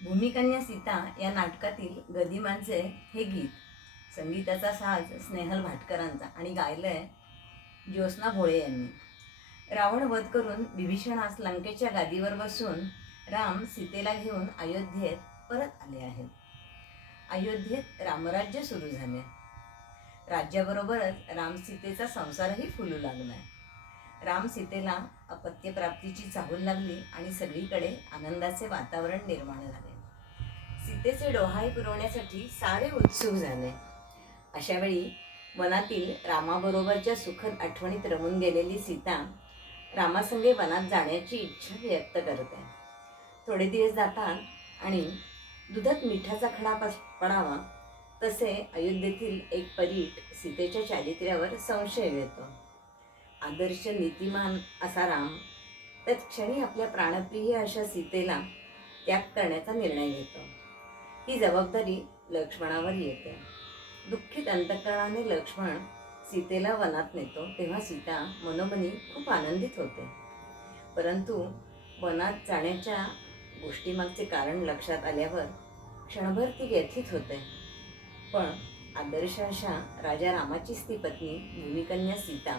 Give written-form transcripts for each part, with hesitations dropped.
भूमिकन्या सीता या नाटकातील गदिमांचे हे गीत संगीताचा साज स्नेहल भाटकरांचा आणि गायलंय ज्योत्स्ना भोळे यांनी. रावण वध करून विभीषणास लंकेच्या गादीवर बसून राम सीतेला घेऊन अयोध्येत परत आले आहेत. अयोध्येत रामराज्य सुरू झाले. राज्याबरोबरच राम सीतेचा संसारही फुलू लागलाय. राम सीतेला अपत्यप्राप्तीची चाहूल लागली आणि सगळीकडे आनंदाचे वातावरण निर्माण झाले. सीतेचे डोहाळे पुरवण्यासाठी सारे उत्सुक झाले. अशावेळी वनातील रामाबरोबरच्या सुखद आठवणीत रमून गेलेली सीता रामासंगे वनात जाण्याची इच्छा व्यक्त करते. थोडे दिवस जातात आणि दुधात मिठाचा खडा पडावा तसे अयोध्येतील एक परीट सीतेच्या चारित्र्यावर संशय घेतो. आदर्श नीतिमान असा राम तत्क्षणी आपल्या प्राणप्रिय अशा सीतेला त्याग करण्याचा निर्णय घेतो. ही जबाबदारी लक्ष्मणावर येते. दुःखित अंतःकरणाने लक्ष्मण सीतेला वनात नेतो तेव्हा सीता मनोमनी खूप आनंदित होते. परंतु वनात जाण्याच्या गोष्टीमागचे कारण लक्षात आल्यावर क्षणभर ती व्यथित होते. पण आदर्श अशा राजा रामाचीच ती पत्नी भूमिकन्या सीता,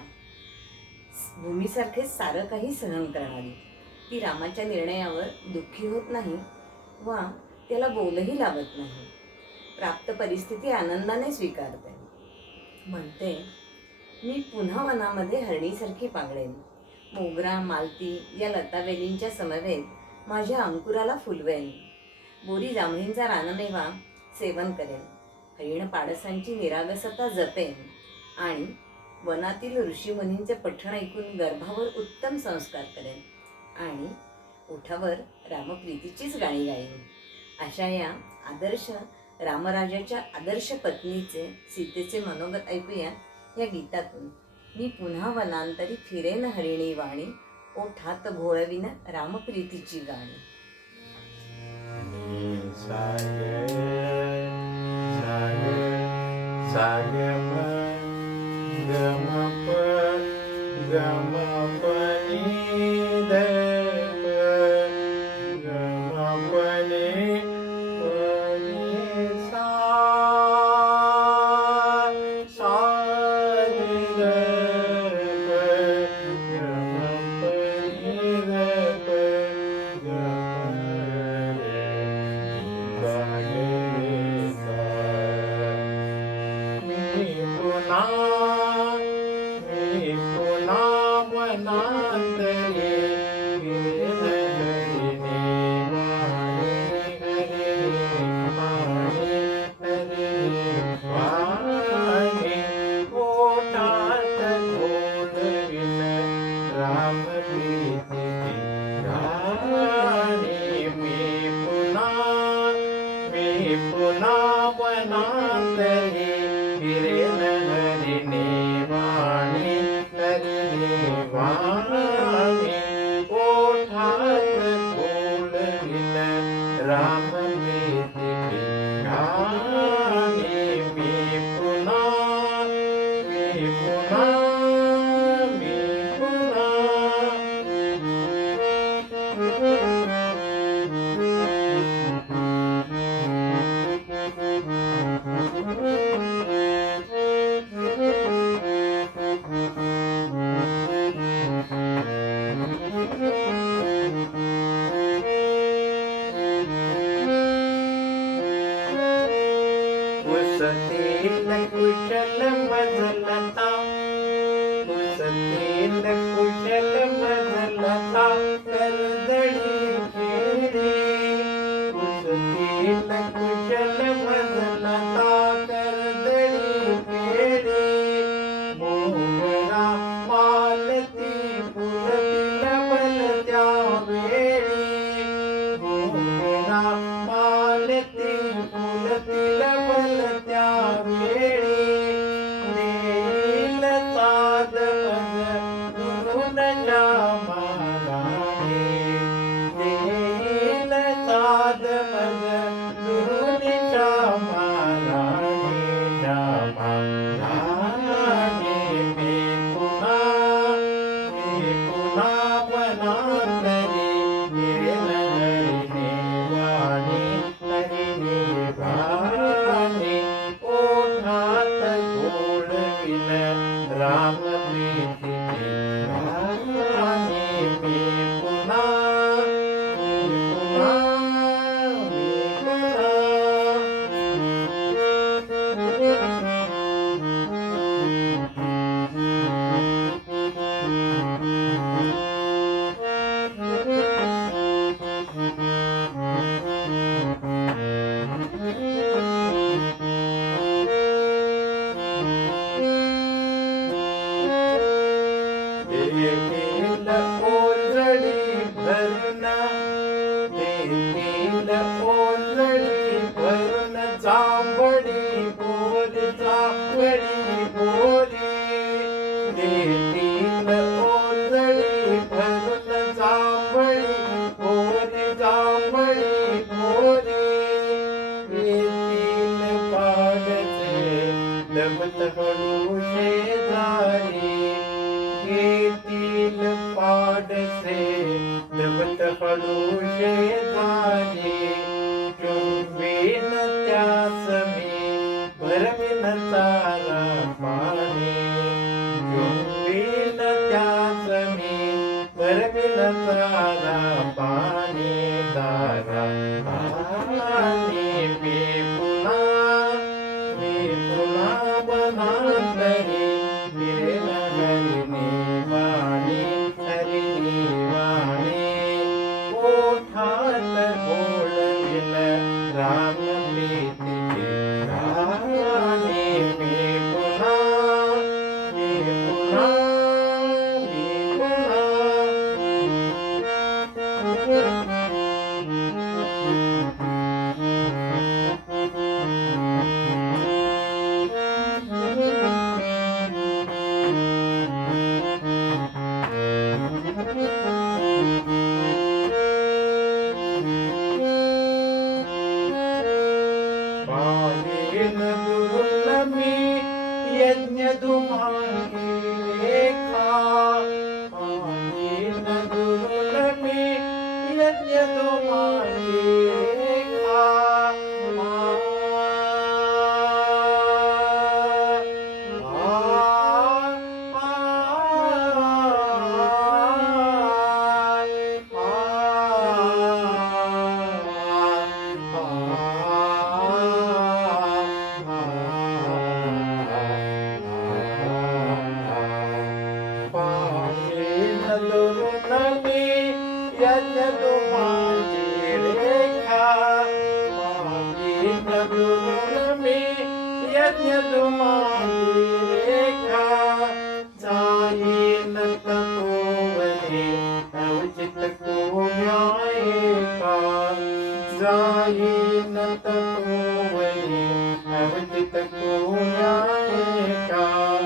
भूमीसारखेच सारं काही सहन करणारी, ती रामाच्या निर्णयावर दुःखी होत नाही व त्याला बोलही लावत नाही. प्राप्त परिस्थिती आनंदाने स्वीकारते. म्हणते, मी पुन्हा वनामध्ये हरणीसारखी पांगळेन. मोगरा मालती या लतावेलींच्या समवेत माझ्या अंकुराला फुलवेन. बोरी जांभळींचा रानमेवा सेवन करेन. हरिण पाडसांची निरागसता जपेन आणि वनातील ऋषीमुनींचे पठण ऐकून गर्भावर उत्तम संस्कार करेन आणि ओठावर रामप्रीतीचीच गाणी गाईन. अशा या आदर्श रामराजाच्या आदर्श पत्नीचे सीतेचे मनोगत ऐकूया या गीतातून. मी पुन्हा वनांतरी फिरेन हरिणी वाणी, ओठात घोळविन रामप्रीतीची गाणी. कुशल मजलता, कुशल मजलता कर्दळी फेरी. कुशल मजलता कर्दळी फेरी. मोगरा मालती फुलतील भलत्या वेळी. मोगरा मालती फुलतील भलत्या वेळी. वारा आणि मी पुन्हा वनांतरी फिरेल हरिणी वाणी ओठात बोलविल राम प्रीतीची राणी मी पुन्हा पाहिन दुर्लभ मी यज्ञ धुमाई लेखा पाहिन दुर्लभ मी यज्ञ धुमाई लेखा यज्ञ तुम्हारी रेखा यज्ञ तुम्हारी रेखा जाईन तपोवने अवचित को न्याय का जाईन तपोवने अवचित को न्याय का